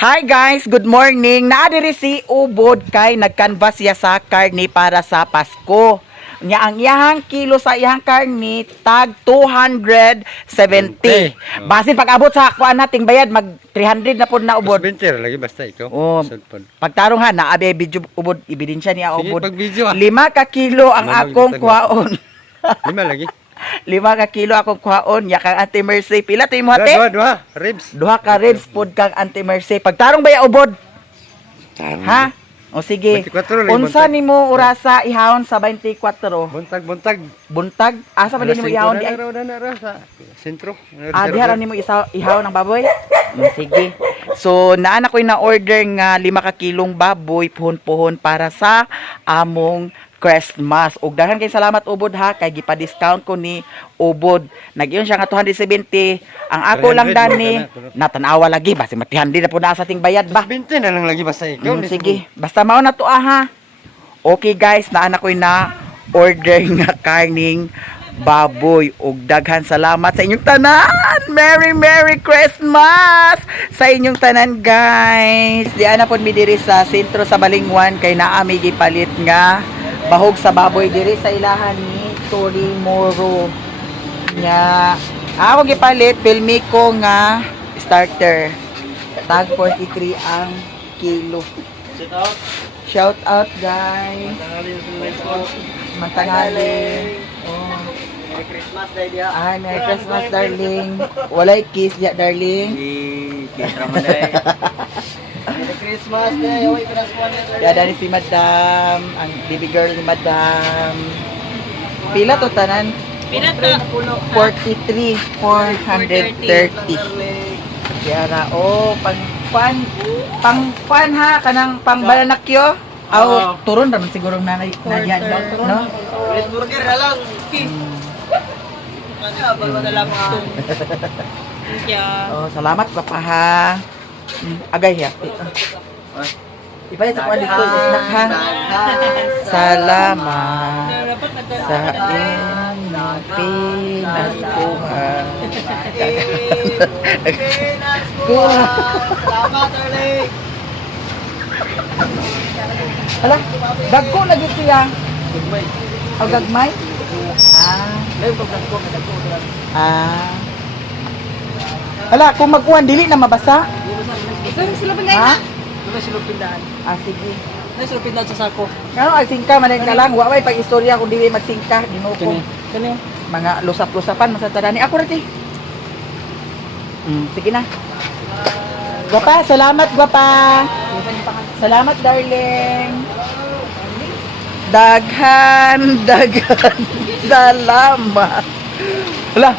Hi guys, good morning. Naadiri si Ubod kay nagcanvas siya sa karni para sa Pasko. Nya ang iyahang kilo sa iyahang karni tag 270. Basin pag abot sa kuan nating bayad mag 300 na pud na Ubod. Mas 20 lagi basta ikaw. Oh, Sudpon. pagtarong ha na abe video Ubod ebidensya niya Sige, Ubod. pag video 5 ah. ka kilo ang Mamag akong kita, kuhaon. 5 lagi. 5 ka kilo akong kuhaon ya kang Ate Mercy. Pila to imo ate? Dua. Ribs. Duha ka ribs pud kang Ante Mercy. Pagtarong ba ya Ubod? Ha? O sige. 24 lagi, Unsa buntag. nimo orasa ihawon sa 24? Buntag. Buntag? Asa man nimo ihawon di ay? Na sa sentro. Diha ra nimo ihawon ang baboy? Sige. So naana ko'y na order nga 5 ka kilong baboy puhon-puhon para sa among Christmas. Ug daghan kay salamat Ubod ha kay gipa-discount ko ni Ubod. Nag-iyon siya nga 270. Ang ako lang 300 dani mo natanawa lagi basi matihandin na po na sa ting bayad ba. 20 na lang lagi basta ikaw. Sige, basta mao na to ha. Okay guys, naana ko'y na order nga karning baboy ug daghan salamat sa inyong tanan. Merry Christmas sa inyong tanan guys. Di ana pod mi diri sa sentro sa Balingwan kay naa mi gipalit nga bahog sa baboy diri sa ilahan ni Tori Moro. Nya ako gipalit pilmi ko nga starter. Tag 43 ang kilo. Shout out guys. Matangali. Oh. Merry Christmas, Daddy. Ay, Merry Christmas, darling. Walay kiss ya, darling. Kiss naman, Daddy. Merry Christmas, Daddy. Away, pinaskuhan na, Daddy. Ya, dari si Madam, ang baby girl ni Madam. Pila to tanan? Pila to? 43, 430. Kaya oh, pang ha, kanang pang balanakyo. Aw, turon naman siguro nanay na yan, no? Ulit burger na lang. Bago na lang ito. Oh, salamat papa ha. Agay ya. Ipalit sa kuwan dito, snack ha. Salamat sa inyong pinaskuhan. Salamat, darling. Hala, dagko lagi siya. O gagmay? Hala, kung magkuhan, dili na mabasa. Sila pa Ha? Ito na silong pindaan. Sige. Ito na silong pindaan sa sako. Kano ang singka manin ka lang, waway pag istorya kung dili magsingka, ginoko. Kani. Mga lusap-lusapan masatadani. Ako rati. Sige na. Gwapa, salamat gwapa. Salamat darling. Daghan. Salamat. Wala.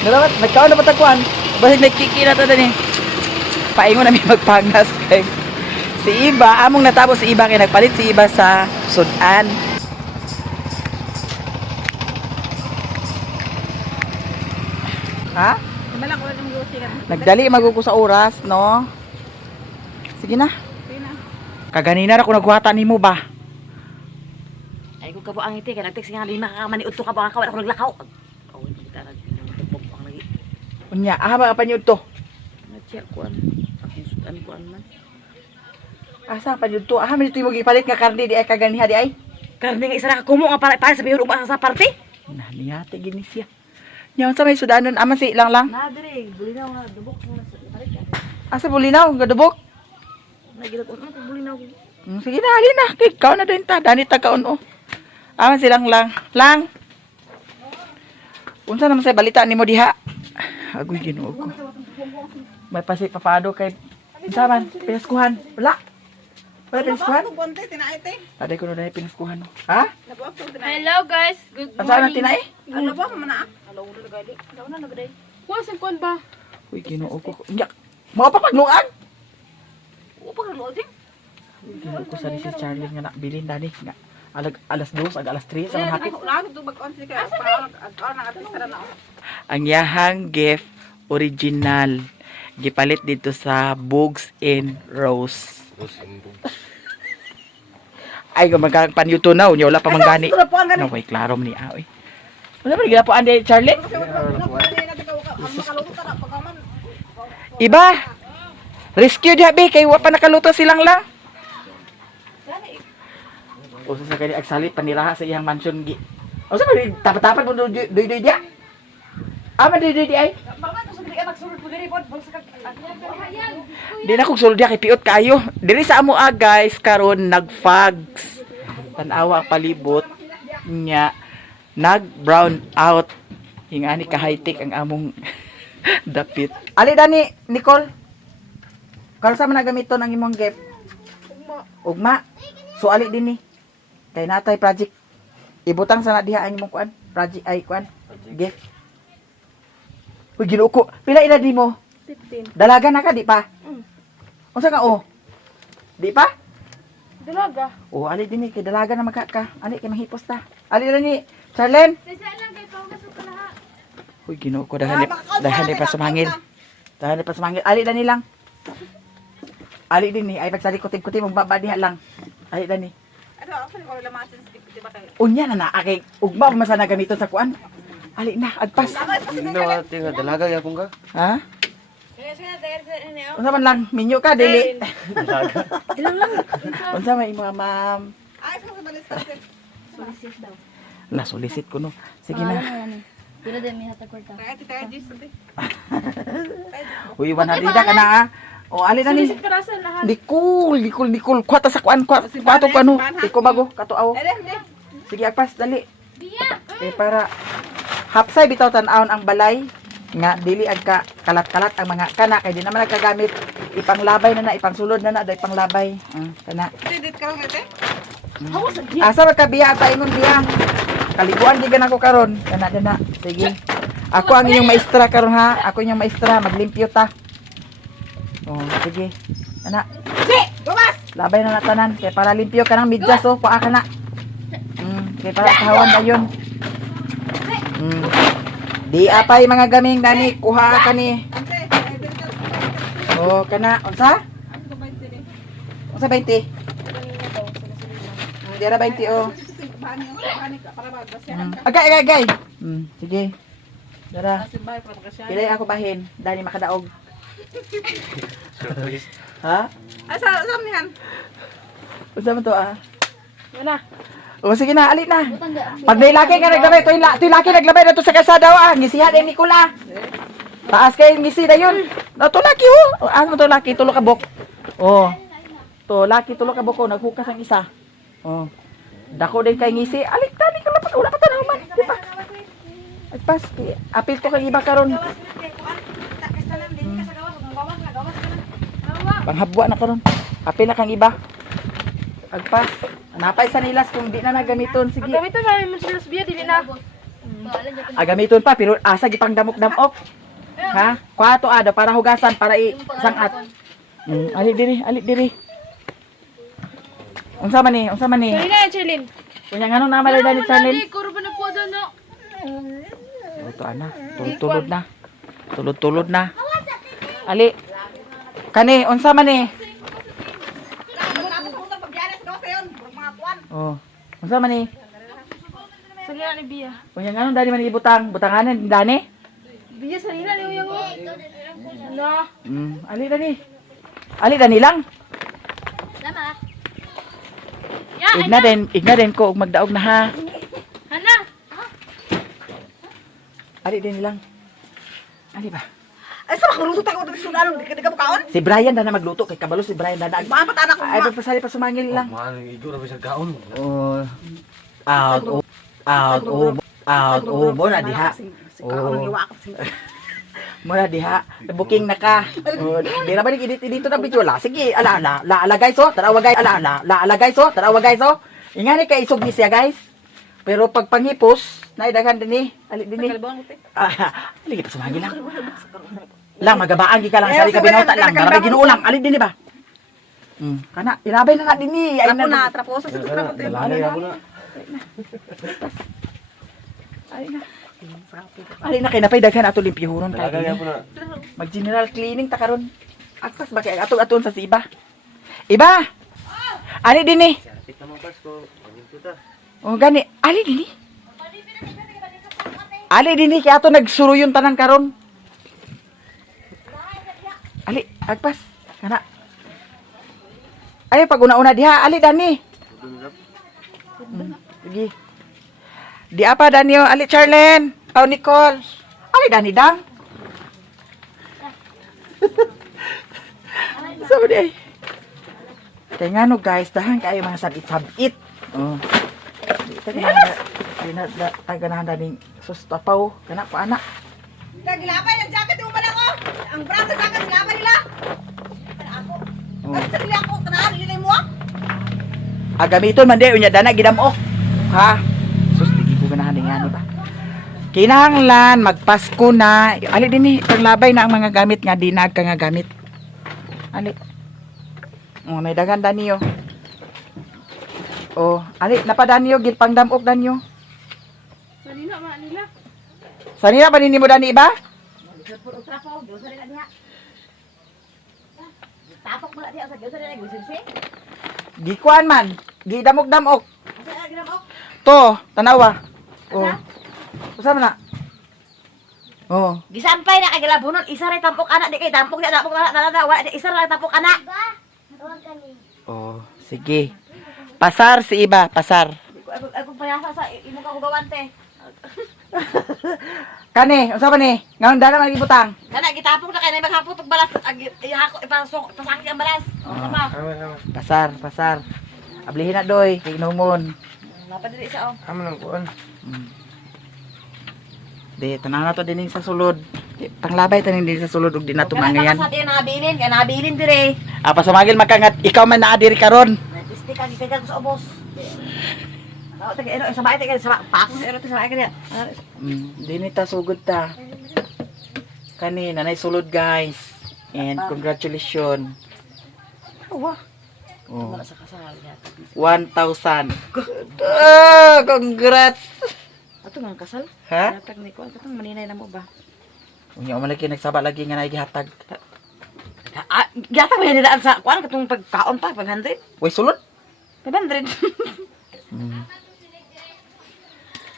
Salamat. Nagkaon na patakuan. Basig nagkiki na to dani. Paingon namin magpangas kay si Iba. Among natapos si Iba kay nagpalit si Iba sa Sudan. Ha? Nagdali maguko sa oras, no? Sige na. Kaganina na ko naghuhata nimo ba? Ay, kung kabo ang iti, kaya nag-text nga 5 ka maniud to ka ba ka, wala ko naglakaw. Oh, hindi kita nagtupok ang lagi. Unya, ba pa niyo to? Nag-check ko an. Ang ko an man. Asa pa niyo to? Man dito mo gipalit nga karne di ay kaganiha di ay. Karmi nga isa na kakumo nga para sa bihon umasa sa party. Nahiyate gini siya. Nya sa may sudanon aman si lang. Na dire, bulinaw nga dubok nga palit ka. Asa bulinaw gadubok? Nagilat on bulinaw. Sige na, halin na. Kay ikaw na din ta. Dani ta kaon o. Aman silang lang. Lang. Unsa naman sa balita nimo diha? Agoy Ginoo ko. May papado kay unsa man pinaskuhan? Wala. Wala pinaskuhan? Aday ko na dahil pinaskuhan. Ha? Hello guys, good Unsa man morning. tinai? Ano ba mana? Hello na gali. Daw na nagday. Kuan kon ba? Uy Ginoo ko. Nya. Mga papagluan. O pa lo din. Ginoo ko sa si Charlie nga bilin dani nga. Alas 2 ag alas 3 sa hati. Ang yahang gift original gipalit dito sa Bugs and Rose. Ay gumagang panyuto na unya wala pa manggani. No way klaro man ni aoy. Wala ba ginapuan di Charlie? Iba Rescue diha be kay wa pa nakaluto silang lang. Usa sa kani agsali paniraha sa iyang mansion gi. Usa ba tapat-tapat mo doy dia? Ama doy ay. Di na kog sulod dia kay piot kayo. Diri sa amo guys karon nagfags. Tan-awa ang palibot nya nag-brown out. Ingani ka high-tech ang among dapit. Ali dani Nicole. Kalo sa man nagamiton ang imong gift? Ugma. So ali din ni. Kay natay project. Ibutang sana diha ang imong kuan. Project ay kuan. Gift. Uy ginuko. Pila ila di mo? 15. Dalaga na ka di pa? Unsa ka o? Di pa? Dalaga. O ali din ni kay dalaga na magka. Ali kay mahipos ta. Ali ra ni Charlene. Sisa lang kay pawgasok ka lahat. Uy ginuko dahan ni pa sumangil. Dahan ni pa sumangil. Ali dani lang. Ali din ni ay pagsali kutib-kutib mong baba diha lang. Ali dani. Ano, ako ko lang mga sensitive ba kayo? Unya na naa kay ugma pa masana gamiton sa kuan. Ali na agpas. Hindi na tinggal dalaga yapon ka. Ha? Kaya sila dahil sa inyo. Unsa man lang minyo ka dili. Ilang lang. Unsa may mga ma'am? Ay, sa balis sa Solicit daw. La solicit ko no. Sige na. Pila din may hatag kwarta. Kaya tita Jis. Uy 100 ka na ah. O ali na ni. Solicit ka sa lahat. Dikul. Kwata sa kuan kwato ka no. Iko bago katuaw. Sige agpas dali. Eh para hapsay bitaw tan-awon ang balay nga dili agka kalat-kalat ang mga kana kay di naman nagkagamit ipanglabay na ipangsulod na day panglabay. Kana. Edit ka lang ite. Asa ra ka biya ta ingon biya. Kaliguan gigan ako karon. Kana dana. Sige. Ako ang inyong maestra karon ha. Ako inyong maestra maglimpyo ta. Oh, sige. Ana. Si, gumas. Labay na natanan kay para limpyo ka ng midyas oh, paa ka na. Kay para kahawan na yun. Di apay mga gaming dani kuha ka ni. Oh, kana unsa? Unsa 20? Di ra 20 oh. Agay. Sige. Dara. Pilay ako bahin, dani makadaog. Ha? Asa nihan? Unsa man to ah? Wala. O sige na, alit na. Pag may laki ka naglabay, ito yung laki naglabay na ito sa kasada ah. Ngisihan eh, Nicola. Taas kayo ngisi na yun. No, to laki oh. Ano to laki? Tulo ka bok. Oh. To laki, tulo ka bok oh. Naghukas ang isa. Oh. Dako din kay ngisi. Alit na, Nicola. Wala pa tanaw man. Di ba? Agpas. Apil to kay iba karon. Panghabwa na karon. Apil na kang iba. Agpas. Napay sa nilas kung di na nagamiton. Sige. Gamiton na mo sila biya dili na. Gamiton pa pero asa gipang damok-damok. Ha? Kwato ada para hugasan para isangat. Ali diri. Unsa man ni? Dili na Chelin. Kunya ngano na malay ni Charlene? Kuro ba na po doon no? Ito ana, tulod na. Ali. Kani unsa man ni? Oh. Unsa man ni? Sa nila ni biya. Kunya ngano dani man ibutang? Butanganan dani? Biya sa nila ni uyang. Ano? Ali dani lang. Lama. Igna din ko ug magdaog na ha. Ana. Ali din lang. Ali ba? Ay, sa makaluto tayo dito sa ano, di ka bukaon? Si Brian na magluto kay kabalo si Brian na. Maapat anak ko. Ay pagpasali pa sumangil lang. Mahal igo ra sa kaon. Oh. Ubo na diha. Oh. Mo na diha. Booking na ka. Di na ba dito na video la? Sige, ala guys oh. Tarawa guys. Ala guys oh. Tarawa guys oh. Ingani kay isog ni siya guys. Pero pag panghipos, naidaghan din ni. Ali din ni. Ali pa sumangil lang. Lang magabaan gi ka lang sali ka binota lang. Marami ginuulang. Ali din ni ba? Kana ilabay na din ni. Ay na Traposo sa Dalaga yapon na. Ali na kay napay daghan ato limpyuron Dalaga kay. yapon na. Mag general cleaning ta karon. Akas ba kay aton sa iba? Iba. Ali din ni. Kita mo Pasko. Pagin ta. Oh gani, ali din ni. Ali din ni kay ato nagsuruyon tanan karon. Ali, agpas. Kana. Ay pag una-una diha, ali Dani. Sige. Di apa Dani, ali Charlene. Oh Nicole. Ali Dani dang. Sabi di ay. Kaya nga no guys, dahan kayo mga sabit-sabit. Oh. Di na taganahan daning sustapaw. Kana pa anak. Gilapay ng jacket mo ba ako? Ang brown na jacket gilapay nila. Ako. Kasi sa dili ako kanahan nila mo. Agamiton man di unya dana gidamok. Ha? Sus di ko ganahan din ani ba. Kinahanglan magpasko na. Ali dinhi paglabay na ang mga gamit nga dinag ka nga gamit. Ali. Oh, may dagan daniyo. Oh, ali napadaniyo gid pangdamok danyo. Sanina man nila. Sanina ba nimo dani iba? Tapok mo na diya sa Diyos na nag-usisi. Gikuan man. Gidamok-damok. To, tanawa. Oh. Usa man na? Oh. Gisampay na kay gilabunon, isa ra tampok anak di kay tampok na tampok na wa isa ra tampok anak. Oh, sige. Pasar si iba, pasar. Ako payasa sa imong kagawante. Kani, usa ba ni? Ngayon dala man ibutang. Kana gitapok na kay na maghapot og balas ihako ipasok pasangki ang balas. Sama. Pasar, pasar. Ablihin na doy, kay numon. Napadili sa Amo nang kuan. Di, tanaw na to din sa sulod. Panglabay tanin din sa sulod ug di na tumangayan. Sa diyan nabilin, kay nabilin dire. Ah, pasumagil magkangat, ikaw man naa diri karon. Nagpisti ka gipegan sa ubos. Ako taga ero sa bahay taga sa pakos ero sa bahay kaya. Di ni ta sugod ta. Kani nanay sulod guys. And congratulations. Wah. Oh, Wala sa kasal niya. 1,000. Ah, congrats. Ato nga kasal. Ha? Natag ni ko katong maninay na mo ba? Unya man lagi nagsaba lagi nga nay gihatag. Gata mo yan daan sa kuan katong pagkaon pa 500. Way sulod. 500.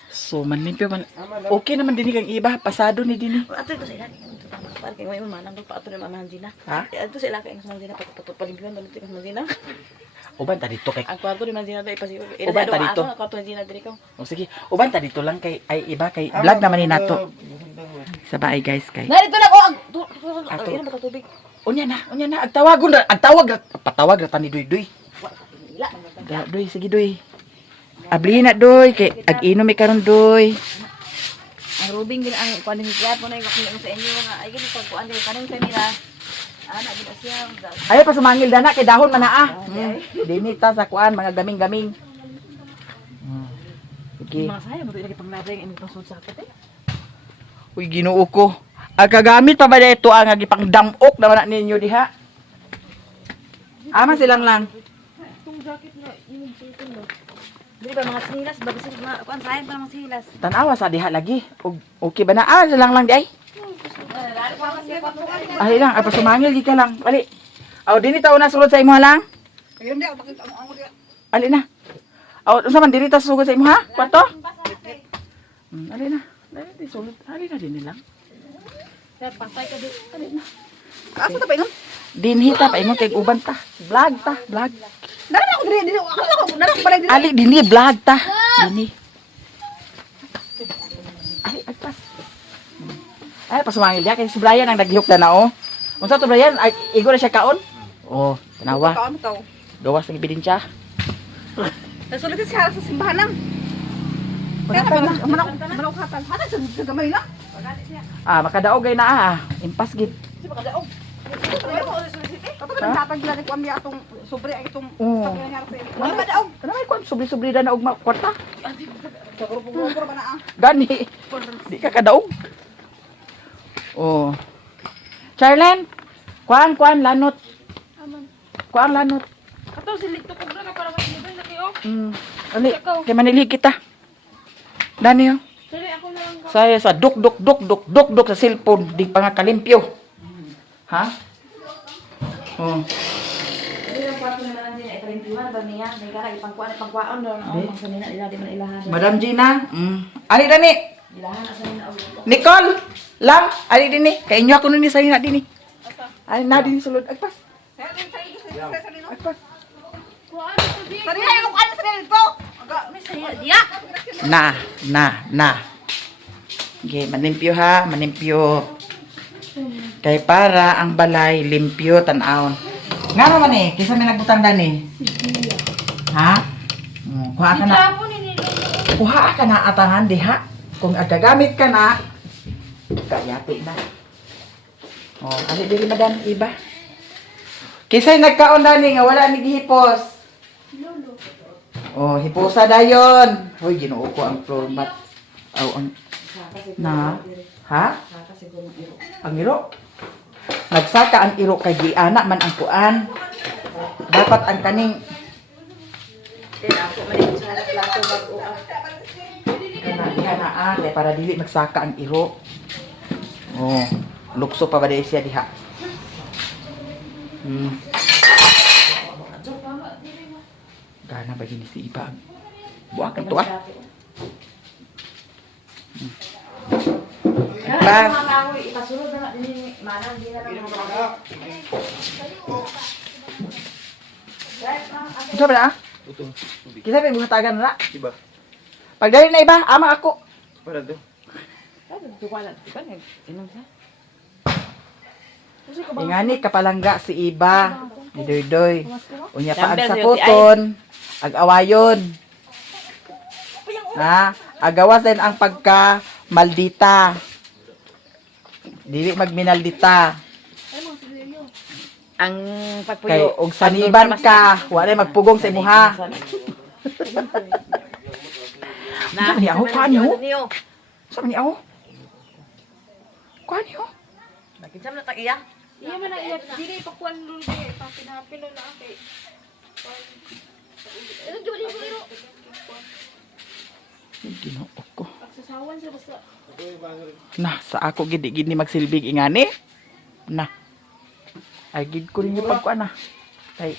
So manlimpyo man. Okay naman din kang iba, pasado ni dinhi. Ato ito sa ila. Para kay may manang pa ato ni mamahan dina. Ha? Ato sa ila kay sa manzina palimpyon dito kay manzina. Uban ta dito kay Ang kwarto ni manzina dai pasi. Uban ta dito. Ang kwarto ni manzina diri ko. O sige, uban ta dito lang kay ay iba kay vlog naman ni nato. Sa bahay guys kay. Na dito lang ang Ato. ina ba tubig? Unya na agtawagon na, patawag ra tani Duy. Ila. Duy, sige Duy. Abli na Duy kay ag-inom mi karon Duy. Ang rubing gid ang kuan ni kaya po na yung sa inyo nga ay gid pag kuan din kanang kanila. Ana gid siya. Ayo pa sumangil dana kay dahon man naa. Dini ta sa kuan mga gaming-gaming. Sige. Mga sayo mo lagi panglabay ang inyong sud sa kapit. Uy Ginoo ko. Ang kagamit pa ba dito ang gipang damok naman na ninyo diha? Ama silang lang. Dili ba mga silas ba kasi mga kuan sayo pa mga silas. Tanawa sa diha lagi. Okay ba na? Ah, silang lang di ay. Ay lang, ay pasumangil gid ka lang. Ali. Aw dinhi ta una sulod sa imo lang. Ayun di ako pakita mo diya. Ali na. Aw unsa man diri ta sugod sa imo ha? Kwarto? Ali na. Dili sulod. Ali na dinhi lang. Patay ka di. Asa ta pa inom? Dinhi ta pa imo kay uban ta. Vlog ta, vlog. Dara na ako diri ako nara ko balay diri. Ali dinhi vlog ta. Dinhi. Ali agpas. Ay pasumangil dia kay si Brian ang naghihok na oh. Unsa to Brian? Ay igo na siya kaon? Oh, tanawa. Kaon taw. Gawas ng ebidensya. Nasulod si Hara sa simbahan lang. Kaya na manok hatag. Hatag sa gamay lang. Ah, makadaog ay na ah. Impas gid. Di ba kadaog? Kapag naghatag nila ni Kwamya atong sobre ang itong Oo. sabi niya sa iyo. Wala ba daog? Ano may kwan subli-subli na og kwarta? Sa grupo ba na ah? Gani. Di ka kadaog. Oh. Charlene, kuan lanot. Kuan lanot. Kato silito ko na para mag-ibig na kayo. Ali, kay manili kita. Dani yo. Dili ako na lang. Saya sa duk sa cellphone di pa nga kalimpyo. Ha? Oh. Dili ang kwarto ni manang dina ipalimpyuhan ba niya? May kana ipangkuan no. Ang sanina ila di man ilahan. Madam Gina. Ali dani. Ilahan asa na og. Nicole, Lam, ali dinhi. Kay inyo ako ni sa ina dinhi. Ali na dinhi sulod agpas. Agpas. Sarili, ayaw ko ano sarili ko. May saya dia. Na. Okay, manimpyo ha, manimpyo. Kay para ang balay limpyo tan-aon. Nga naman eh, kisa may nagbutang dani. Ha? Kuha ka na. Kuha ka na atangan diha. Kung agagamit ka na, kayati na. Oh, ali diri madan iba. Kisay nagkaon dani nga wala ni gihipos. Oh, hiposa dayon. Hoy, Ginoo ko ang floor mat. Aw, ang na. Ha? Ang iro. Nagsaka ang iro kay giana man ang kuan. Dapat ang kaning kana kay para dili magsaka ang iro. Oh, lukso pa ba dai siya diha? Gana ba gini si Iba? Buak to ah. Pas. Ipasulod na din manang di na lang. Unsa ba na? Utong. Kita pa buhatagan na. Diba? Pag dali na iba, ama ako. Para to. Ingani kapalangga si Iba. Didoy. Unya pa ag saputon, ag awayon. Ha? Agawas din ang pagka maldita. Dili magminaldita. Ang Kay pagpuyo. og saniban ka, wala magpugong sa imuha. Na Ni ako kanyo. niyo. Sa ni ako. Kuan yo. Kinsa man ta iya? Iya man ang iyak dili pa kuan lul kay pa pinapil na kay. Ano jud ko iro? Ginoo ko. Pagsasawan sa basta. Nah, sa ako gid magsilbig ingani. Nah. Ay gid ko ninyo pagkuan na. Kay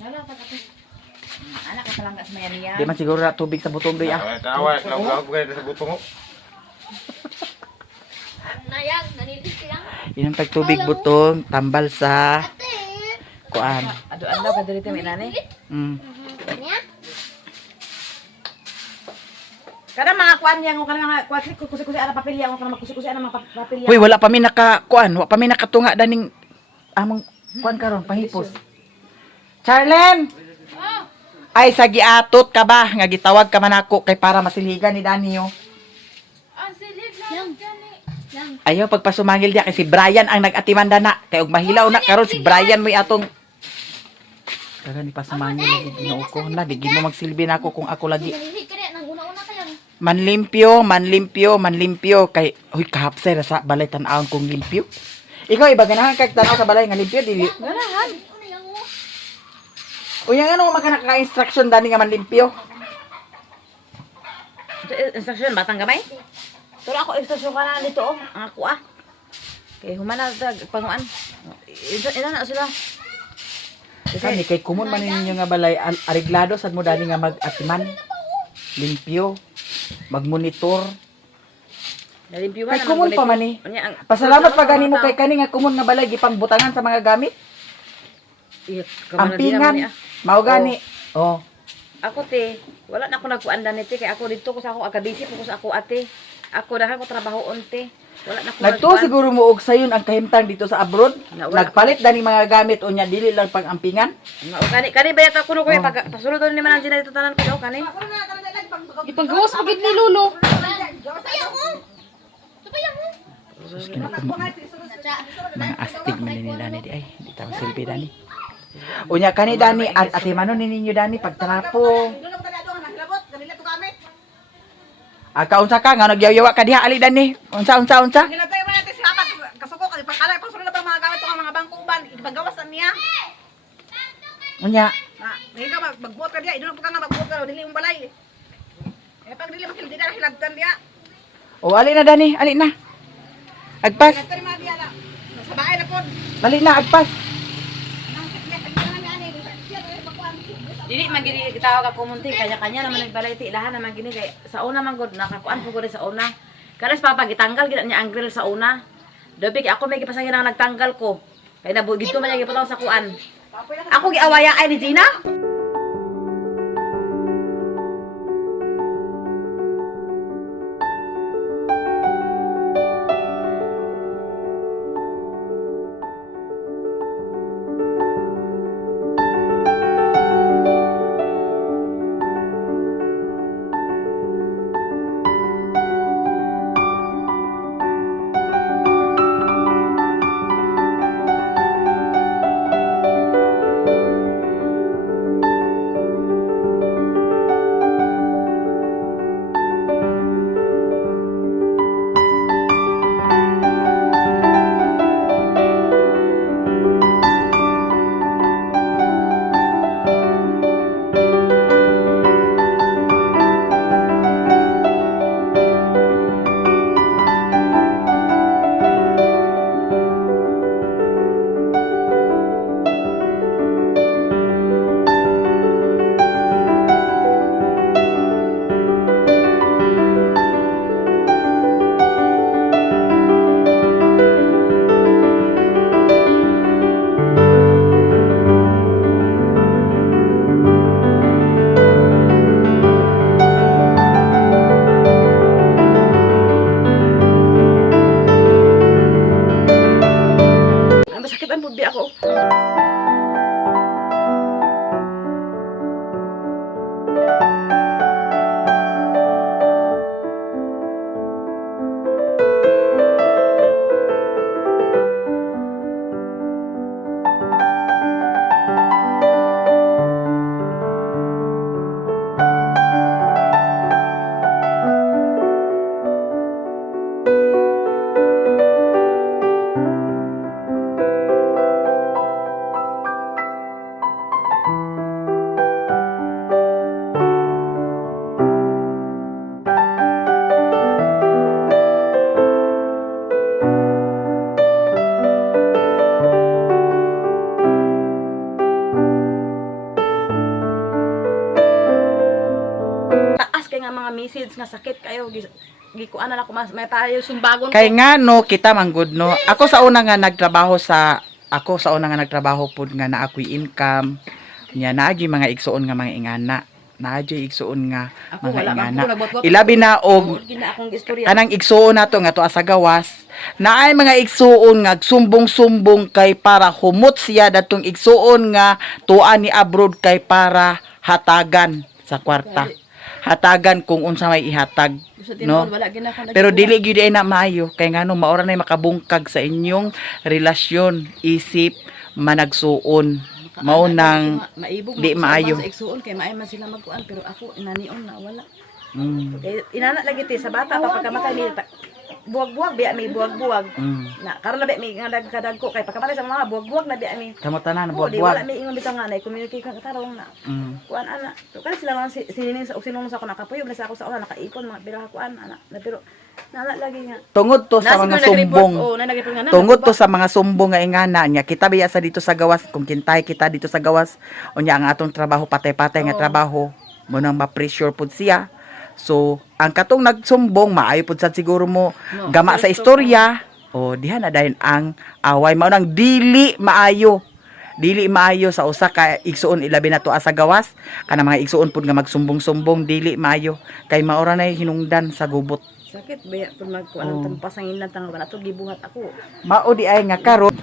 Nala pa ka. Anak ka lang sa mayan niya. di man siguro na tubig sa butong doy ah. Away, lawag ko sa butong mo. Nayang nanilis lang. Inang tag tubig butong tambal sa kuan. Ado-ado ka diri mi nani. Kanya? Kada mga kuan yang ko kana mga kusi-kusi ana papilya ko kana magkusi-kusi ana mga papilya. Hoy, wala pa mi naka kuan, wa pa mi nakatunga daning among kuan karon pahipos. Charlene. Ay sa giatot ka ba nga gitawag ka man ako kay para masilhigan ni Dani yo. Ang silid lang gani. Yang Ayaw pagpasumangil diya kay si Brian ang nag-atiman dana kay og mahilaw na karon si Brian mo'y atong Kaga ni pasumangil Ginoo ko na di gid mo magsilbi na ako kung ako lagi. nanilig kani nang una-una kayang. Manlimpyo kay huy kahapsay ra sa balay tan-awon kong limpyo. Ikaw iba ganahan kay tan-aw sa balay nga limpyo dili. Ganahan. Ano yang mo? Unya nga no makanaka-instruction dani nga manlimpyo. Instruction batang gamay. Pero ako instruction ka na dito oh, ang ako ah. Kay humana sa panguan. Ina na sila. Kani kay kumon man ninyo nga balay areglado sad mo dani nga mag-atiman. Limpyo. Magmonitor. Nalimpyo Kay kumon pa man ni. Unya ang Pasalamat pa gani mo kay kani nga kumon nga balay gipang butangan sa mga gamit. Ang pingan. Mao gani. Oh. Ako te, wala na ako nagkuan dani te kay ako dito ko sa ako akadisi ko sa ako ate. Ako dahan ko trabahoon te. Wala na ako Nagto siguro mo og sayon ang kahimtang dito sa abroad. Nagpalit dani mga gamit unya dili lang pang ampingan. Kani bayat ako no ko pag pasulod ni man ang dito tanan ko kani. Ipanggawas mo gid ni Lolo. Ayaw mo. Ayaw mo. Sus mga astig man ni Dani di ay di ta silbi Dani. Unya kani Dani at atimanon ni ninyo Dani pagtrapo. Doon ako talado nga naglabot, ganila to gamit. Kaunsa ka nga nagyayawa ka diha ali Dani. Unsa. Ginagay man natin sa hapat kasuko kay pagkalay pagsulod na mga gamit ang mga bangkuban, ibagawas niya. Unya Na, ngayon ka magbuot ka diya, idun ka nga magbuot ka dili mong balay. Eh pag dili makildi na hilagdan diya. o ali na Dani, ali na. Agpas, Hilagdan man diya na. Sa bahay na pod. dali na agpas. Dili man gini gitawag ako munti kanya-kanya naman nagbalay ti ilahan naman gini kay sa una man gud nakakuan po gud sa una. Kanas papa gitanggal gid niya ang grill sa una. Dobi kay ako may gipasangin ang nagtanggal ko. Kay nabugid ko man niya gipataw sa kuan. Ako giawaya ay ni Gina. Ang masakit ang budbi ako. Taas kay nga mga message nga sakit kayo gikuan na ako mas may tayo sumbagon Kay nga no, kita manggod no. Ako sa una nga nagtrabaho pud nga na ako'y income. Nya naagi mga igsuon nga mga ingana. Naagi igsuon nga Ako, mga wala man ingana. ko nagbot-bot. Ilabi na og gina akong istorya. anang igsuon nato nga tuwa sa gawas. Naay mga igsuon nga sumbong-sumbong kay para humot siya datong igsuon nga tuwa ni abroad kay para hatagan sa kwarta. Hatagan kung unsa may ihatag, Sa no? tinuod, wala gina ako Pero dili gyud ay na maayo kay ngano maora na makabungkag sa inyong relasyon, isip, managsuon. Mao nang maibog di maayo. sa igsuon kay maay man sila magkuan pero ako inanion na wala. Mm. Kay inana lagi ti sa bata pa pagkamatay ni buwag-buwag biya may buwag-buwag. Na karon na biya may ngadag ko kay pagkamatay sa mga buwag-buwag na biya may Kamo tanan Oh, di wala buwag-buwag. may ingon bitaw nga na communicate ka tarong na. Mm. Kuan ana. So kasi sila mga sinining sa sinong sa ako nakapuyog na sa ako sa una nakaipon mga bira kuan ana. Na pero nala lagi nga. Tungod to sa mga sumbong. Oh, na nag-report nga na. Tungod to sa mga sumbong nga ingana nya kita biya sa dito sa gawas kung kintay kita dito sa gawas unya ang atong trabaho patay-patay nga trabaho mo nang ma-pressure pud siya. So ang katong nagsumbong maayo pud sad siguro mo No, gama sa seryoso. istorya. O diha na dayon ang away mao nang dili maayo. Dili maayo sa usa ka igsuon ilabi na to sa gawas kana mga igsuon pud nga magsumbong-sumbong dili maayo kay maora na hinungdan sa gubot. Sakit baya pud magkuan ang tampasangin lang tang wala to gibuhat ako. Mao di ay nga karon.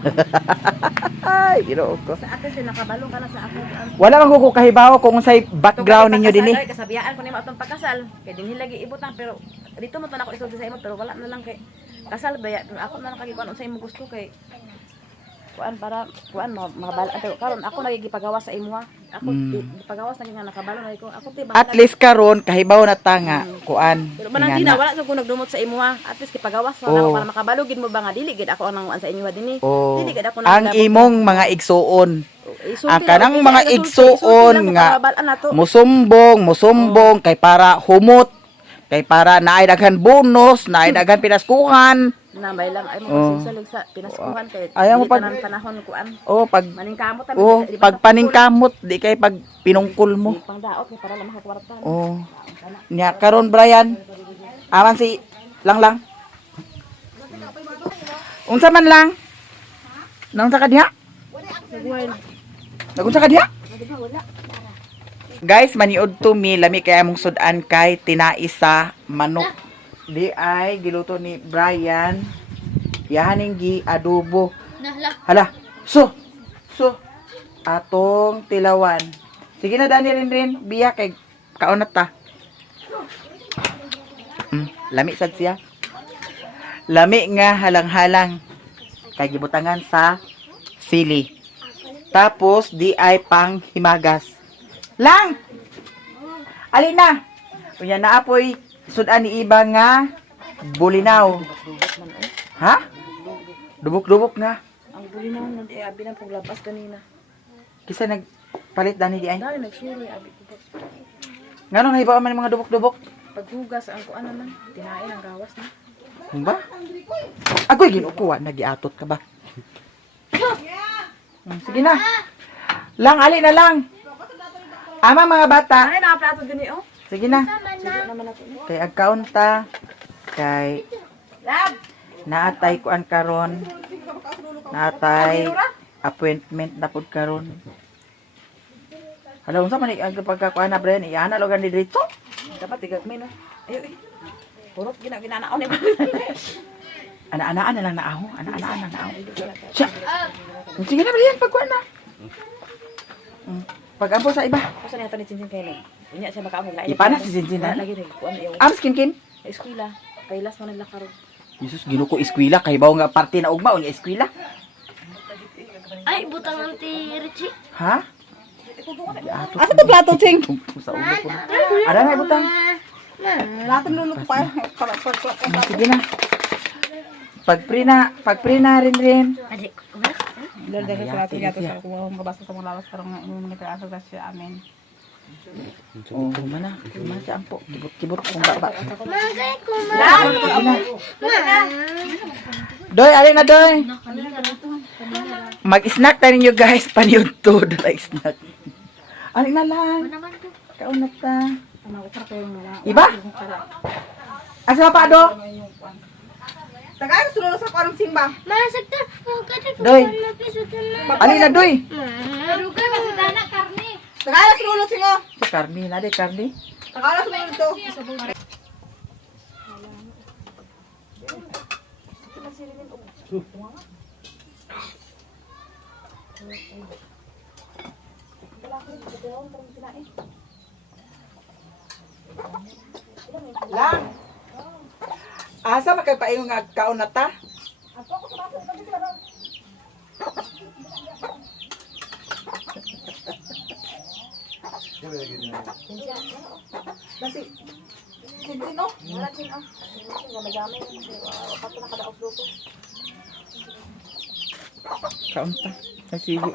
Ay, ginoo ko. Sa akin sila nakabalong ka na sa ako. Wala man ko kahibaw kung unsay background ninyo dinhi. Kasabiyaan ko ni atong pagkasal. Kay dinhi lagi ibutang pero dito mo to na ako isulti sa imo pero wala na lang kay kasal baya pero ako na lang kagikuan unsa imo gusto kay kuan para kuan mga bala pero karon ako nagigipagawas sa imo ha. Ako gipagawas na nga nakabalo na ko. Ako ti At least karon kahibaw na tanga kuan. pero manang di na ingana. wala sa ko nagdumot sa imo ha. At least gipagawas na Oh. ako para makabalo gid mo ba nga dili gid ako ang sa inyo dinhi. Oh, Dili gid ako ang imong mga igsuon. Isulti Ang lang, kanang kasi mga isulti igsuon lang, nga kababalaan na to. musumbong kay para humot kay para naay daghan bonus, naay daghan pinaskuhan. Nambay lang ay mo Oh. salig sa pinaskuhan kay Ayaw mo dili pag- tanan panahon kuan. Oh, pag Maningkamot pag paningkamot di kay pag pinungkol mo. pang daot kay para lang makakwarta. Oh. Nya karon Brian. Aman si lang. Unsa man lang? Nang sa kadiha? Nagunsa ka diha? Guys, maniod to mi lami kay among sudan kay tinais sa manok. Di ay giluto ni Brian. Yahaning gi adobo. Nahla. Hala. So. Atong tilawan. Sige na Dani rin. Biya kay kaunat ta. Lami sad siya. Lami nga halang-halang. Kay gibutangan sa sili. Tapos di ay pang himagas. Lang! Ali na! Kunya naapoy sudan ni iba nga bulinaw. Ha? Dubok-dubok na. Ang bulinaw na di abi na paglabas kanina. Kisa nagpalit Dani di ay. Dali nagsuri abi ko. Nganong nahibaw man yung mga dubok-dubok? Paghugas ang kuan naman, tinain ang gawas na. Ba? Agoy ginukuha nagiatot ka ba? Sige na. Lang ali na lang. Ama mga bata. Ay mga plato gani oh. Sige na. Sige naman ako. Kay account ta kay naatay ko an karon. Naatay appointment na pud karon. Hala unsa man ang pagkakuan na Brian? Iana logan di dito. Dapat tigagmay no. Ayo eh. Purot ginanaon ni. Ana-ana na lang naaho. Ana-ana na naaho. Siya. Sige na Brian pagkuan na. Pag-ampo sa iba. Kasi niya ni Cincin kay lang. Unya siya makaamog lain. Ipana si Cincin, ha? Lagi rin kuan iyo. Skin. Eskwela. Kailas man nila karon. Jesus, ginuko eskwela kay baw nga parte na ugma unya eskwela. Ay, butang anti Richie. Ha? Asa to plato, Ching? Sa ulo ko. Ada na butang. Lahat ng lulo ko pa. Sige na. Pagpre na rin. Adik, kumakas. Dahil sa lahat Sige, yato siya. sa kung mabasa sa mga lawas parang yung mga taas sa siya amin. Oh, mana siya ampo. Kibot kung baba. Magay kumakas. Doy, alin na doy. Mag-snack tayo ninyo guys. Paniod to. Dala snack. Alin na lang. Naman to. Kaunat ta. Iba? Asa pa do? Tagay sulod sa parang simba. Masag ta. Kada ko Doy. mapisod na. Alin na doy. Maruga ba sa dana karne? Tagay sulod singo. Si Carmi, na de Carmi. Tagay sulod to. Lang. Asa makaipaingon nga kaunat ta? Basi. Sino? Wala chin ah. Gamay-gamay kasi wapat na kada usluto. Kaunta. Ay sige.